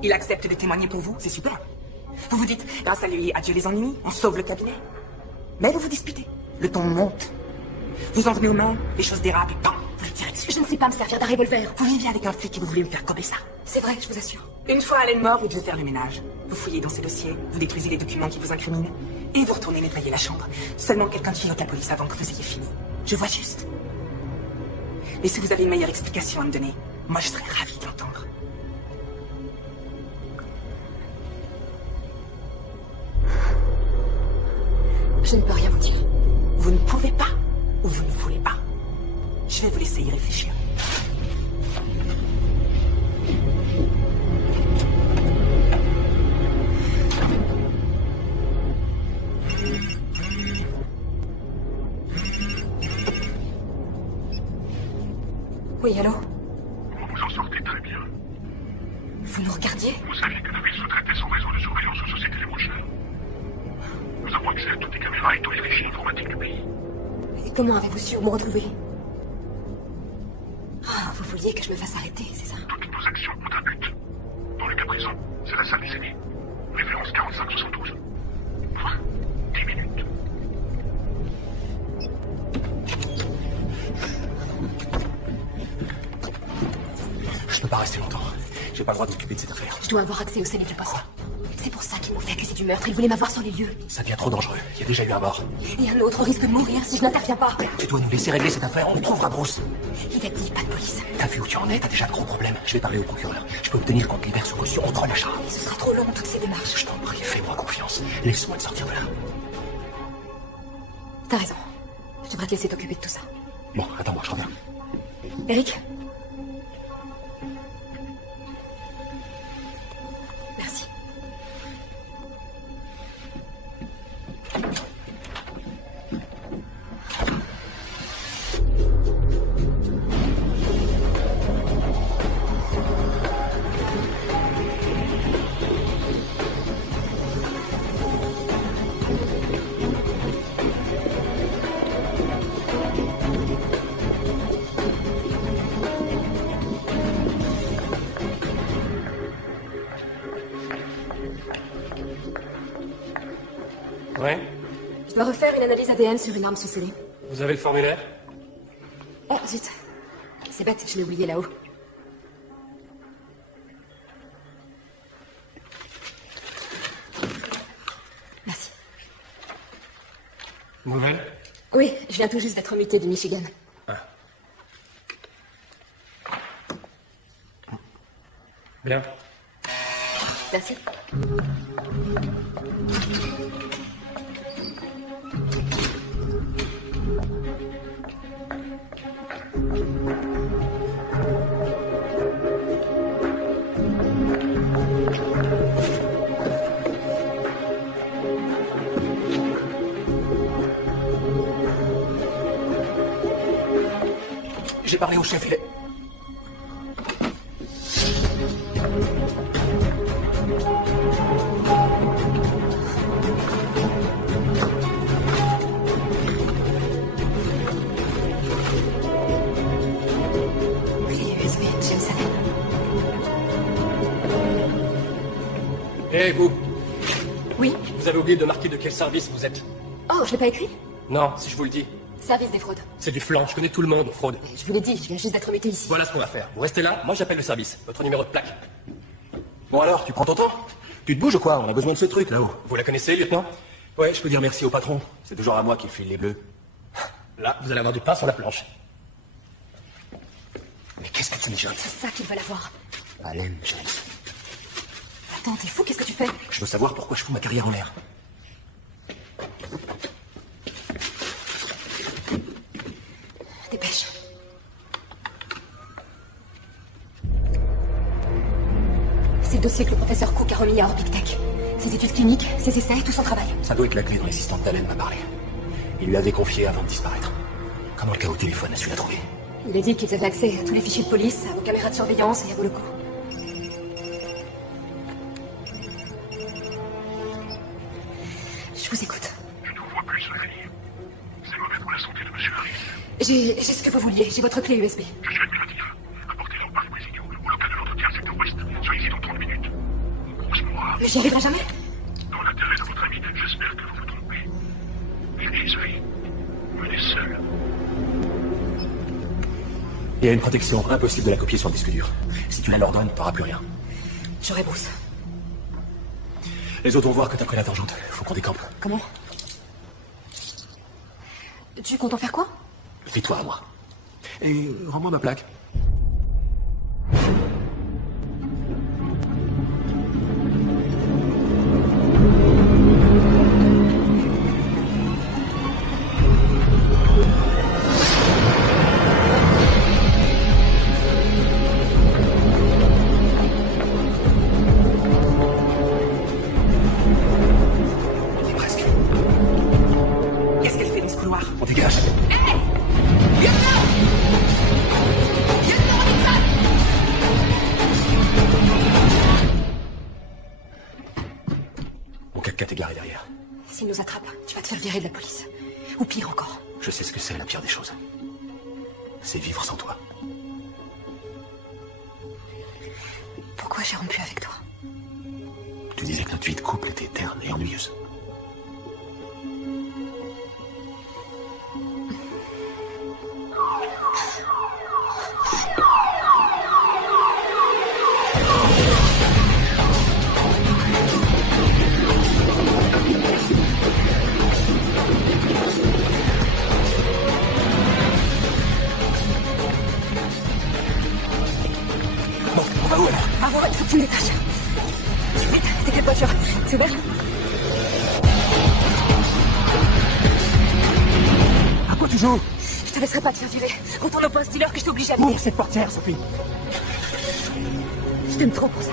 Il accepte de témoigner pour vous, c'est super. Vous vous dites, grâce à lui, adieu les ennemis, on sauve le cabinet. Mais vous vous disputez. Le ton monte. Vous en venez aux mains, les choses dérapent, et bam, vous le tirez dessus. Je ne sais pas me servir d'un revolver. Vous vivez avec un flic et vous voulez me faire gober ça. C'est vrai, je vous assure. Une fois Allen mort, vous devez faire le ménage. Vous fouillez dans ses dossiers, vous détruisez les documents qui vous incriminent, et vous retournez nettoyer la chambre. Seulement quelqu'un pilote la police avant que vous ayez fini. Je vois juste. Mais si vous avez une meilleure explication à me donner, moi je serais ravi de l'entendre. Je ne peux rien vous dire. Vous ne pouvez pas, ou vous ne voulez pas. Je vais vous laisser y réfléchir. Oui, allô? Vous vous en sortez très bien. Vous nous regardiez? Vous saviez que la ville sous-traitait son réseau de surveillance aux sociétés les moins chères. Nous avons accès à toutes les caméras et tous les fichiers informatiques du pays. Et comment avez-vous su où me retrouver? Ah, vous vouliez que je me fasse arrêter, c'est ça? Toutes nos actions ont un but. Dans le cas présent, c'est la salle des aînés. Référence 4572. 10 minutes. Je peux pas rester longtemps. J'ai pas le droit de m'occuper de cette affaire. Je dois avoir accès au scellé du poste. C'est pour ça qu'ils m'ont fait accuser du meurtre. Ils voulaient m'avoir sur les lieux. Ça devient trop dangereux. Il y a déjà eu un mort. Et un autre risque de mourir si je n'interviens pas. Tu dois nous laisser régler cette affaire. On trouvera Bruce. Il a dit pas de police. T'as vu où tu en es? T'as déjà de gros problèmes. Je vais parler au procureur. Je peux obtenir qu'on te libère sous caution. On te relâchera. Et ce sera trop long, toutes ces démarches. Je t'en prie, fais-moi confiance. Laisse-moi te sortir de là. T'as raison. Je devrais te laisser t'occuper de tout ça. Bon, attends-moi, je reviens. Eric? Merci. Ouais. Je dois refaire une analyse ADN sur une arme sous scellé. Vous avez le formulaire? Oh, zut. C'est bête, je l'ai oublié là-haut. Merci. Nouvelle? Oui, je viens tout juste d'être mutée du Michigan. Bien. Merci. J'ai parlé au chef, il est... le savais. Eh, vous, Oui? vous avez oublié de marquer de quel service vous êtes. Oh, je l'ai pas écrit? Non, si je vous le dis. Service des fraudes. C'est du flan, je connais tout le monde, fraude. Je vous l'ai dit, je viens juste d'être muté ici. Voilà ce qu'on va faire. Vous restez là, moi j'appelle le service. Votre numéro de plaque. Bon alors, tu prends ton temps? Tu te bouges ou quoi? On a besoin de ce truc là-haut. Vous la connaissez, lieutenant? Ouais, je peux dire merci au patron. C'est toujours à moi qu'il file les bleus. Là, vous allez avoir du pain sur la planche. Mais qu'est-ce que tu mijotes? C'est ça qu'ils veulent avoir. Allen, chérie. Attends, t'es fou, qu'est-ce que tu fais? Je veux savoir pourquoi je fous ma carrière en l'air. Dépêche. C'est le dossier que le professeur Cook a remis à Orbit Tech. Ses études cliniques, ses essais, tout son travail. Ça doit être la clé dont l'assistante d'Allen m'a parlé. Il lui avait confié avant de disparaître. Comment le gars au téléphone a su la trouver? Il a dit qu'ils avaient accès à tous les fichiers de police, à vos caméras de surveillance et à vos locaux. Je vous écoute. Je ne vous vois plus, Sophie. C'est mauvais pour la santé de Monsieur Harris. J'ai ce que vous vouliez, j'ai votre clé USB. Je suis admiratif. Apportez-la au parc Presidio, au local de l'entretien secteur ouest. Soyez ici dans 30 minutes. Grosse moi. Mais j'y arriverai jamais. Dans l'intérêt de votre ami, j'espère que vous vous trompez. Julie, Sophie, venez seul. Il y a une protection, impossible de la copier sur le disque dur. Si tu la leur donnes, t'auras plus rien. J'aurai Bruce. Les autres vont voir que t'as pris la tangente. Faut qu'on décampe. Comment? Tu comptes en faire quoi? Fais-toi à moi. Et rends-moi ma plaque. On y est presque. Qu'est-ce qu'elle fait dans ce couloir? On dégage. Mon 4x4 est garé derrière. S'il nous attrape, tu vas te faire virer de la police. Ou pire encore. Je sais ce que c'est, la pire des choses. C'est vivre sans toi. Pourquoi j'ai rompu avec toi? Tu disais que notre vie de couple était terne et ennuyeuse. Bon, on va où alors? Avant, il faut que tu me détaches. Vite, t'es quelle voiture? C'est ouvert? À quoi tu joues? Je te laisserai pas te faire virer. Retourne au poste, dis-leur que je t'ai obligé à venir. Ouvre cette portière, Sophie. Je t'aime trop pour ça.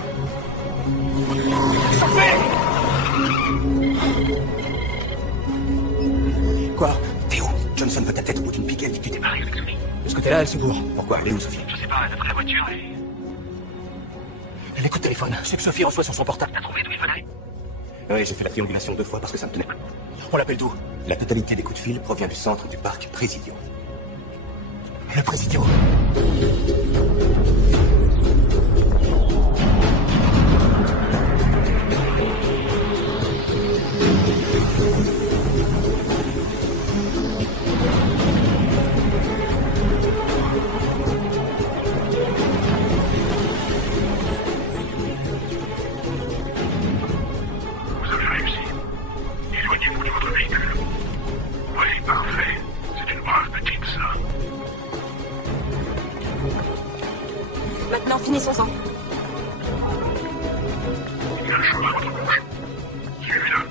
Quoi? Théo, Johnson veut ta tête au bout d'une pique, elle dit que tu t'es marié avec lui. De ce côté-là, elle se bourre. Pourquoi? Elle est où, Sophie? Je sais pas, elle a pris la voiture et... Elle écoute le téléphone. C'est que Sophie reçoit sur son portable. T'as trouvé d'où il venait? Oui, j'ai fait la triangulation 2 fois parce que ça me tenait. On l'appelle d'où? La totalité des coups de fil provient du centre du parc Presidio. Le Presidio. Vous avez réussi. Éloignez-vous de votre véhicule. Oui, parfait. C'est une brave petite, ça. Maintenant, finissons-en. Il y a un chemin à votre gauche. Suivez-le.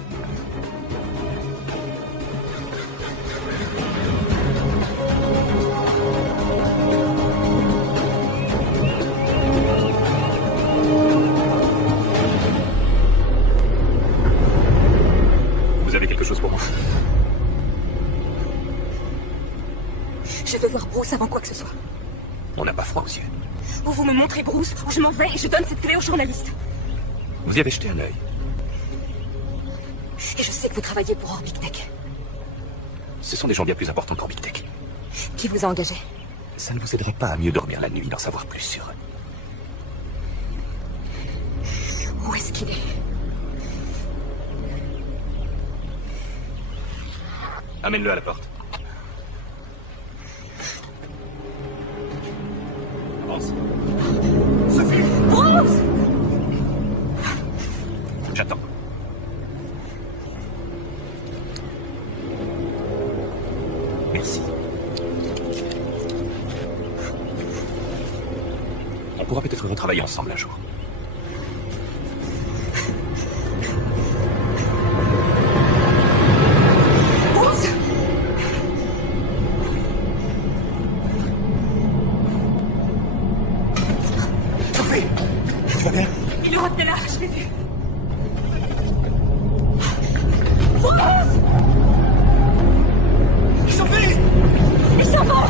Vous avez quelque chose pour moi? Je veux voir Bruce avant quoi que ce soit. On n'a pas froid aux yeux. Ou vous me montrez Bruce, ou je m'en vais et je donne cette clé aux journalistes. Vous y avez jeté un œil. Et je sais que vous travaillez pour Orbit Tech. Ce sont des gens bien plus importants qu'Orbit Tech. Qui vous a engagé? Ça ne vous aiderait pas à mieux dormir la nuit, d'en savoir plus sur eux. Amène-le à la porte. Avance. Sophie! Bruce! J'attends. Merci. On pourra peut-être retravailler ensemble un jour. Sophie! Tu vas bien? Il est revenu là, je l'ai vu. Sophie! Ils s'en vont!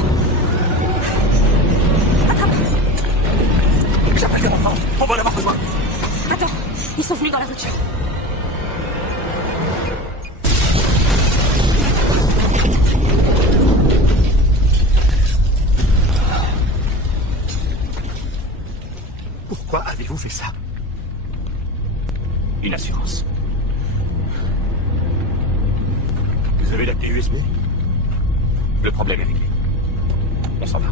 J'appelle mon enfant. On va en avoir besoin. Attends, ils sont venus dans la voiture. Pourquoi avez-vous fait ça? Une assurance. Vous avez la clé USB? Le problème est réglé. On s'en va.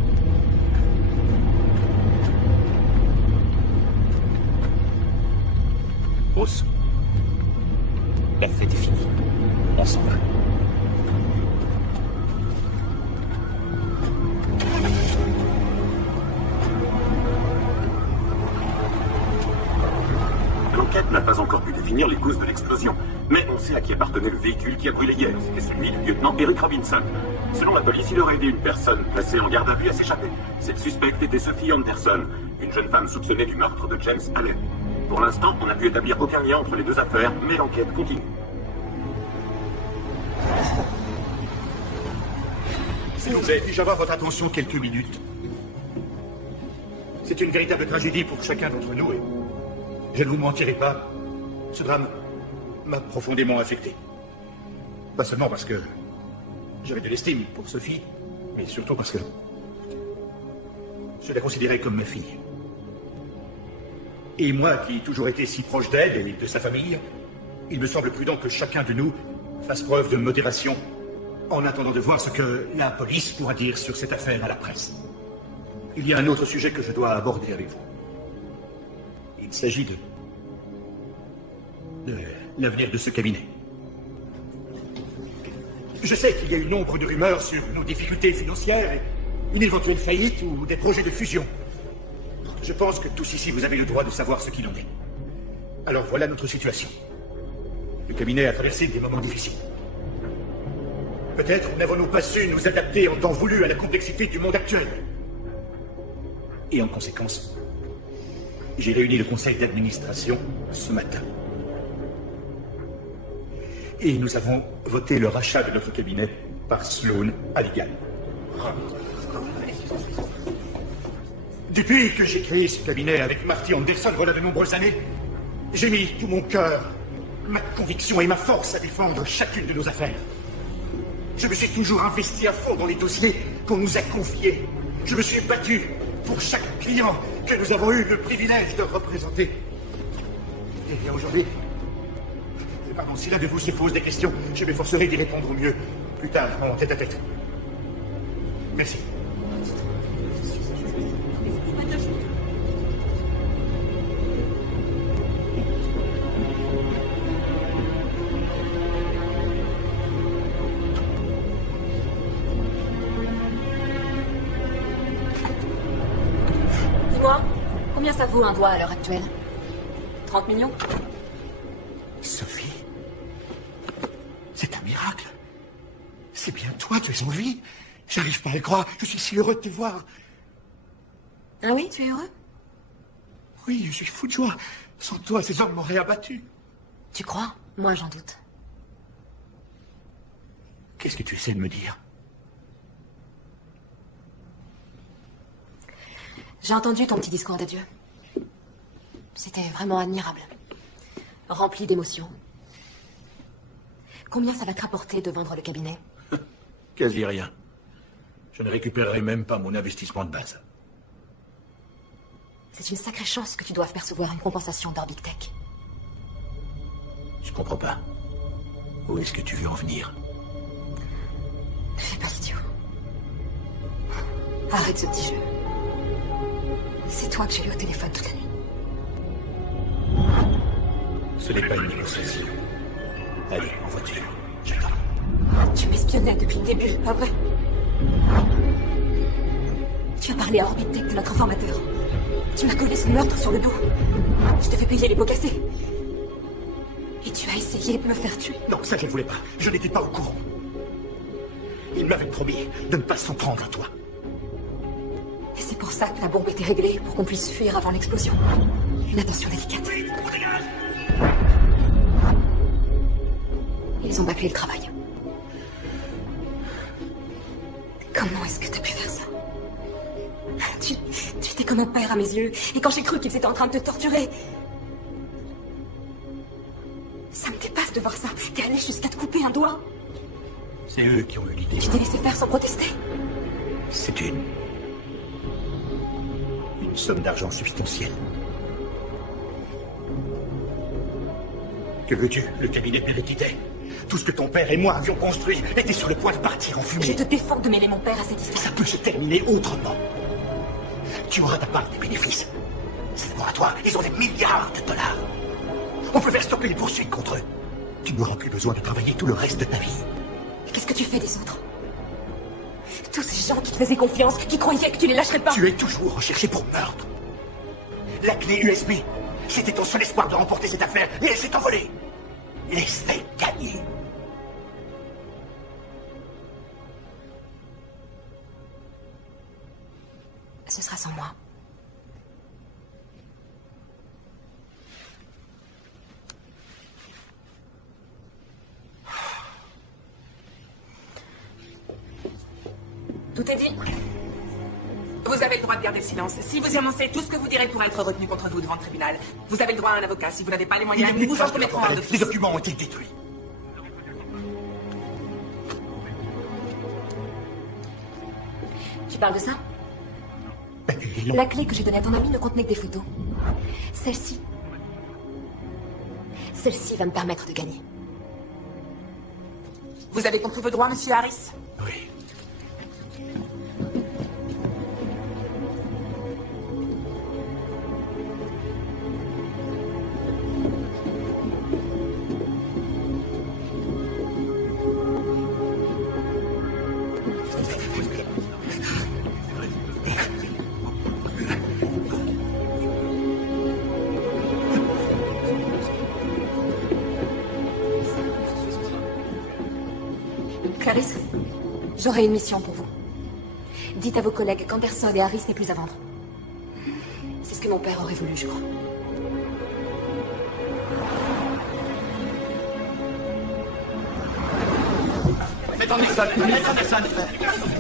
Bruce. La fête est finie. On s'en va. L'enquête n'a pas encore pu définir les causes de l'explosion, mais on sait à qui appartenait le véhicule qui a brûlé hier. C'était celui du lieutenant Eric Robinson. Selon la police, il aurait aidé une personne placée en garde à vue à s'échapper. Cette suspecte était Sophie Anderson, une jeune femme soupçonnée du meurtre de James Allen. Pour l'instant, on n'a pu établir aucun lien entre les deux affaires, mais l'enquête continue. Si vous avez pu avoir votre attention quelques minutes. C'est une véritable tragédie pour chacun d'entre nous et je ne vous mentirai pas, ce drame m'a profondément affecté. Pas seulement parce que j'avais de l'estime pour Sophie, mais surtout parce que je la considérais comme ma fille. Et moi, qui ai toujours été si proche d'elle et de sa famille, il me semble prudent que chacun de nous fasse preuve de modération en attendant de voir ce que la police pourra dire sur cette affaire à la presse. Il y a un autre sujet que je dois aborder avec vous. Il s'agit de l'avenir de ce cabinet. Je sais qu'il y a eu nombre de rumeurs sur nos difficultés financières et une éventuelle faillite ou des projets de fusion. Je pense que tous ici, vous avez le droit de savoir ce qu'il en est. Alors voilà notre situation. Le cabinet a traversé des moments difficiles. Peut-être n'avons-nous pas su nous adapter en temps voulu à la complexité du monde actuel. Et en conséquence, j'ai réuni le conseil d'administration ce matin. Et nous avons voté le rachat de notre cabinet par Sloan Halligan. Depuis que j'ai créé ce cabinet avec Marty Anderson, voilà de nombreuses années, j'ai mis tout mon cœur, ma conviction et ma force à défendre chacune de nos affaires. Je me suis toujours investi à fond dans les dossiers qu'on nous a confiés. Je me suis battu pour chaque client que nous avons eu le privilège de représenter. Eh bien aujourd'hui, pardon, si l'un de vous se pose des questions, je m'efforcerai d'y répondre au mieux plus tard, en tête à tête. Merci. Dis-moi, combien ça vaut un doigt à l'heure actuelle? 30 millions? Sophie, c'est un miracle. C'est bien toi qui es en vie. J'arrive pas à le croire. Je suis si heureux de te voir. Ah oui, tu es heureux? Oui, je suis fou de joie. Sans toi, ces hommes m'auraient abattu. Tu crois? Moi, j'en doute. Qu'est-ce que tu essaies de me dire? J'ai entendu ton petit discours d'adieu. C'était vraiment admirable. Rempli d'émotions. Combien ça va te rapporter de vendre le cabinet? Quasi rien. Je ne récupérerai même pas mon investissement de base. C'est une sacrée chance que tu doives percevoir une compensation d'Orbic Tech. Je comprends pas. Où est-ce que tu veux en venir? Arrête ce petit jeu. C'est toi que j'ai eu au téléphone toute la nuit. Ce n'est pas une négociation. Allez, en voiture. J'attends. Tu m'espionnais depuis le début, pas vrai? Tu as parlé à Orbitech de notre informateur. Tu m'as collé ce meurtre sur le dos. Je te fais payer les pots cassés. Et tu as essayé de me faire tuer. Non, ça je ne voulais pas. Je n'étais pas au courant. Il m'avait promis de ne pas s'en prendre à toi. Et c'est pour ça que la bombe était réglée, pour qu'on puisse fuir avant l'explosion. Une attention délicate. Ils ont bâclé le travail. Comment est-ce que t'as pu faire ça? Tu étais comme un père à mes yeux. Et quand j'ai cru qu'ils étaient en train de te torturer... Ça me dépasse de voir ça. T'es allé jusqu'à te couper un doigt. C'est eux qui ont eu l'idée. Tu t'es laissé faire sans protester. C'est une somme d'argent substantielle. Que veux-tu? Le cabinet périclitait. Tout ce que ton père et moi avions construit était sur le point de partir en fumée. Je te défends de mêler mon père à cette histoire. Ça peut se terminer autrement. Tu auras ta part des bénéfices. Ces laboratoires, ils ont des milliards de dollars. On peut faire stopper les poursuites contre eux. Tu n'auras plus besoin de travailler tout le reste de ta vie. Qu'est-ce que tu fais des autres? Tous ces gens qui te faisaient confiance, qui croyaient que tu les lâcherais pas. Tu es toujours recherché pour meurtre. La clé USB, c'était ton seul espoir de remporter cette affaire, et elle s'est envolée. Laisse-les gagner. Ce sera sans moi. Tout est dit. Vous avez le droit de garder le silence. Si vous annoncez tout ce que vous direz pourra être retenu contre vous devant le tribunal. Vous avez le droit à un avocat. Si vous n'avez pas les moyens, nous vous en remettrons un Les d'office. documents ont été détruits. Tu parles de ça? Ils l'ont. La clé que j'ai donnée à ton ami ne contenait que des photos. Celle-ci va me permettre de gagner. Vous avez compris vos droits, monsieur Harris? Oui. Clarisse, j'aurai une mission pour vous. Dites à vos collègues qu'Anderson et Harris n'est plus à vendre. C'est ce que mon père aurait voulu, je crois. Maître Anderson,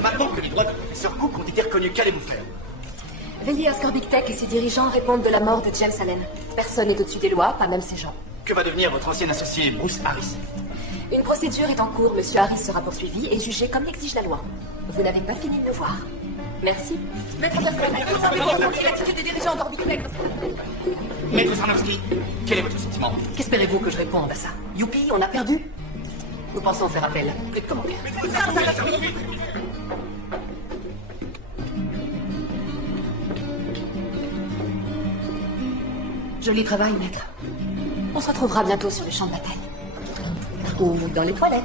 maintenant que les droits de professeur Cook ont été reconnus, qu'allez-vous faire? Veli Ascorbik Tech et ses dirigeants répondent de la mort de James Allen. Personne n'est au-dessus des lois, pas même ces gens. Que va devenir votre ancien associé, Bruce Harris? Une procédure est en cours. Monsieur Harris sera poursuivi et jugé comme l'exige la loi. Vous n'avez pas fini de le voir. Merci. Maître Anderson, vous avez compris l'attitude des dirigeants d'Orbitech. Maître Sarnowski, quel est votre sentiment? Qu'espérez-vous que je réponde à ça? Youpi, on a perdu? Nous pensons faire appel. Plus de commentaires. Joli travail, maître. On se retrouvera bientôt sur le champ de bataille. Ou dans les toilettes.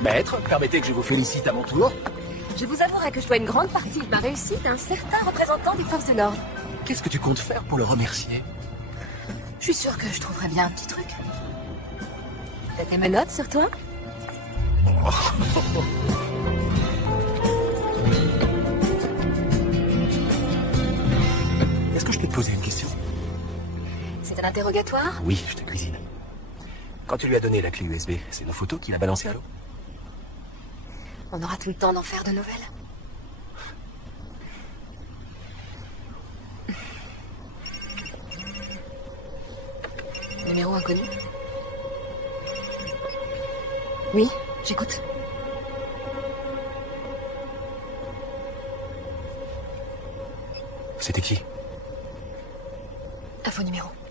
Maître, permettez que je vous félicite à mon tour. Je vous avouerai que je dois une grande partie de ma réussite à un certain représentant des forces de l'ordre. Qu'est-ce que tu comptes faire pour le remercier? Je suis sûre que je trouverai bien un petit truc. T'as tes menottes sur toi? Est-ce que je peux te poser une question? C'est un interrogatoire? Oui, je te cuisine. Quand tu lui as donné la clé USB, c'est nos photos qu'il a balancées à l'eau? On aura tout le temps d'en faire de nouvelles. Numéro inconnu? Oui, j'écoute. vos numéros.